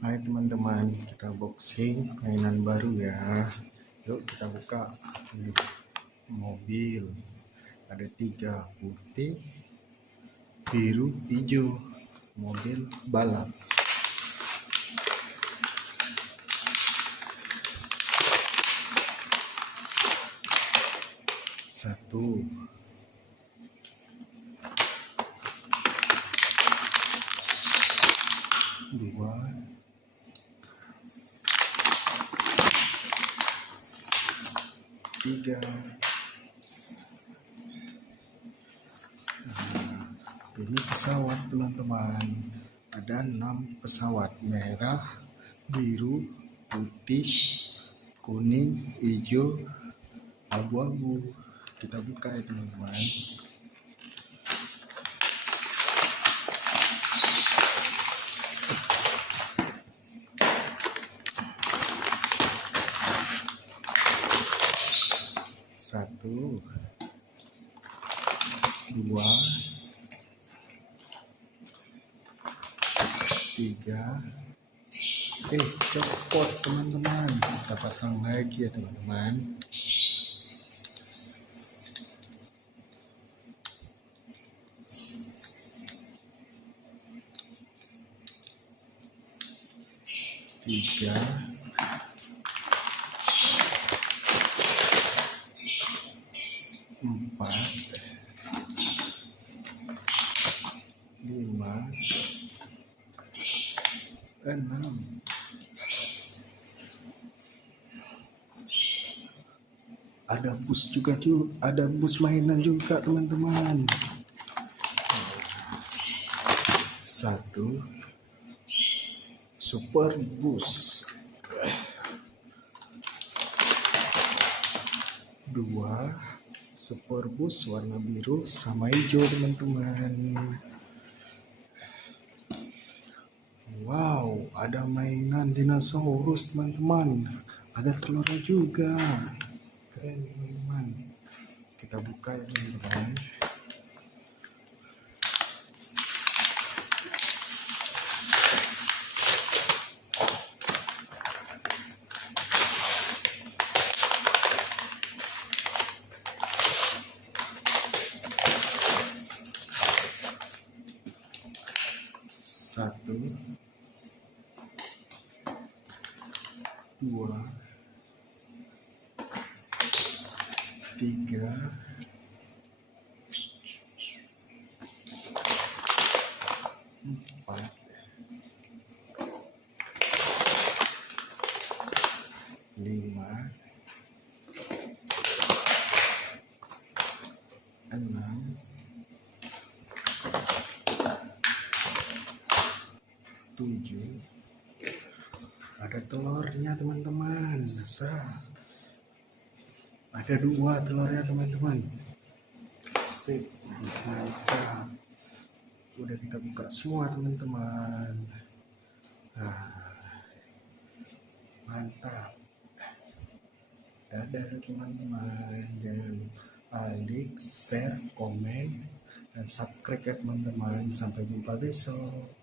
Hai teman-teman, kita boxing mainan baru ya. Yuk kita buka. Nih, mobil ada 3, putih, biru, hijau. Mobil balap. Satu, dua, tiga. Ini pesawat teman-teman. Ada 6 pesawat, merah, biru, putih, kuning, hijau, abu-abu. Kita buka ya teman-teman. Satu, dua, tiga. Copot teman-teman. Kita pasang lagi ya teman-teman. Tiga, empat, lima, enam. Ada bus juga ada bus mainan juga teman-teman. Satu, super bus. Dua, super bus warna biru sama hijau teman-teman. Wow, ada mainan dinosaurus teman-teman. Ada telurnya juga. Keren teman-teman. Kita buka ya teman-teman. Satu, dua, tiga, empat, lima, enam, tujuh. Ada telurnya teman-teman. Ada 2 telurnya teman-teman. Sip, mantap. Udah kita buka semua teman-teman. Mantap. Dadah teman-teman. Jangan lupa like, share, komen, dan subscribe ya teman-teman. Sampai jumpa besok.